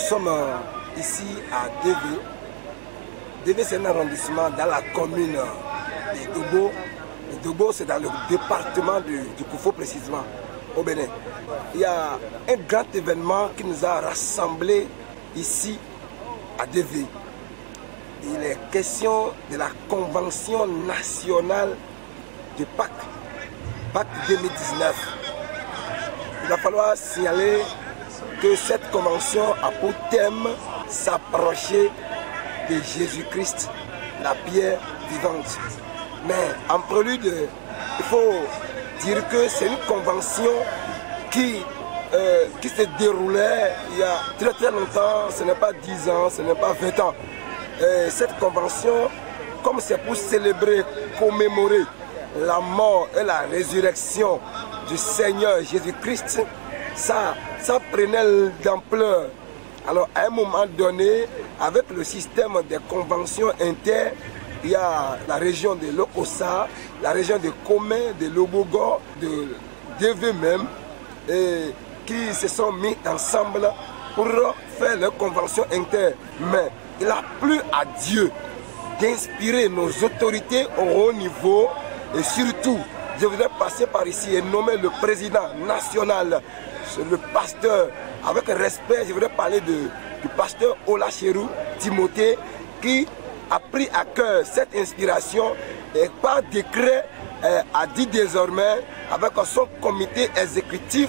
sommes ici à Dévé. Dévé, c'est un arrondissement dans la commune de Dobo. Dobo, c'est dans le département du Koufo précisément, au Bénin. Il y a un grand événement qui nous a rassemblés ici à Dévé. Il est question de la Convention nationale de Pâques, Pâques 2019. Il va falloir signaler que cette convention a pour thème s'approcher de Jésus-Christ, la pierre vivante. Mais en prélude, il faut dire que c'est une convention qui se déroulait il y a très très longtemps, ce n'est pas 10 ans, ce n'est pas 20 ans. Cette convention, comme c'est pour célébrer, commémorer la mort et la résurrection du Seigneur Jésus-Christ, ça prenait d'ampleur. Alors à un moment donné, avec le système des conventions inter, il y a la région de Lokossa, la région de Komé, de Lobogo, de Dévé même, qui se sont mis ensemble pour faire leur convention inter. Mais il a plu à Dieu d'inspirer nos autorités au haut niveau et surtout, je voudrais passer par ici et nommer le président national, le pasteur, avec respect, je voudrais parler du pasteur Ola Cherou Timothée, qui a pris à cœur cette inspiration et par décret a dit désormais avec son comité exécutif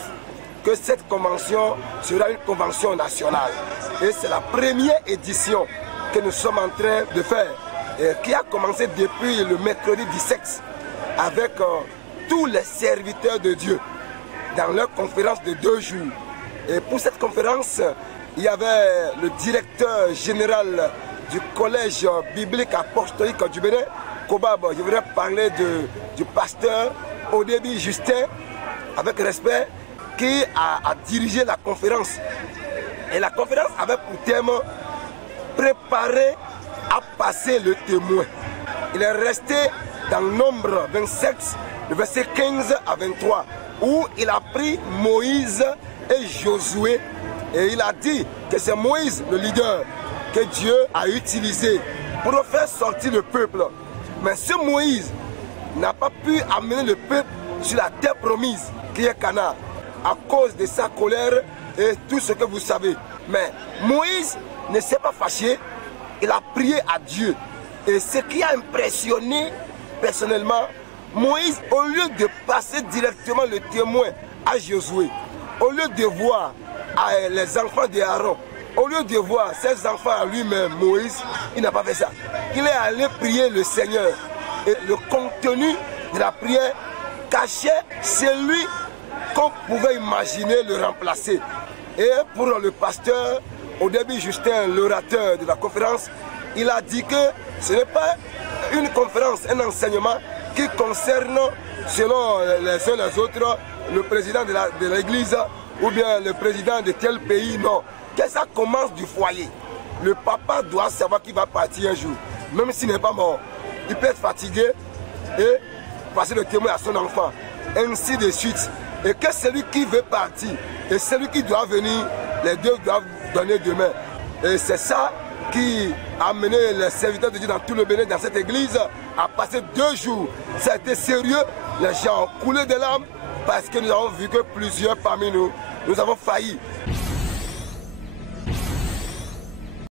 que cette convention sera une convention nationale. Et c'est la première édition que nous sommes en train de faire, qui a commencé depuis le mercredi 17 avec tous les serviteurs de Dieu dans leur conférence de 2 jours. Et pour cette conférence, il y avait le directeur général du collège biblique apostolique du Bénin, Kobab. Je voudrais parler du pasteur Odébi Justin, avec respect, qui a dirigé la conférence. Et la conférence avait pour thème préparer à passer le témoin. Il est resté dans Nombre 27, le verset 15 à 23, où il a pris Moïse et Josué, et il a dit que c'est Moïse le leader que Dieu a utilisé pour faire sortir le peuple. Mais ce Moïse n'a pas pu amener le peuple sur la terre promise qui est Canaan à cause de sa colère et tout ce que vous savez. Mais Moïse ne s'est pas fâché, il a prié à Dieu. Et ce qui a impressionné personnellement, Moïse, au lieu de passer directement le témoin à Josué, au lieu de voir les enfants d'Aaron, au lieu de voir ses enfants à lui-même, Moïse, il n'a pas fait ça. Il est allé prier le Seigneur. Et le contenu de la prière cachait celui qu'on pouvait imaginer le remplacer. Et pour le pasteur, au début Justin, l'orateur de la conférence, il a dit que ce n'est pas une conférence, un enseignement qui concerne, selon les uns les autres, le président de l'église ou bien le président de tel pays, non. Que ça commence du foyer. Le papa doit savoir qu'il va partir un jour, même s'il n'est pas mort. Il peut être fatigué et passer le témoin à son enfant, ainsi de suite. Et que celui qui veut partir et celui qui doit venir, les deux doivent donner demain. Et c'est ça qui a amené les serviteurs de Dieu dans tout le Bénin, dans cette église, à passer 2 jours. Ça a été sérieux, les gens ont coulé des larmes parce que nous avons vu que plusieurs parmi nous avons failli.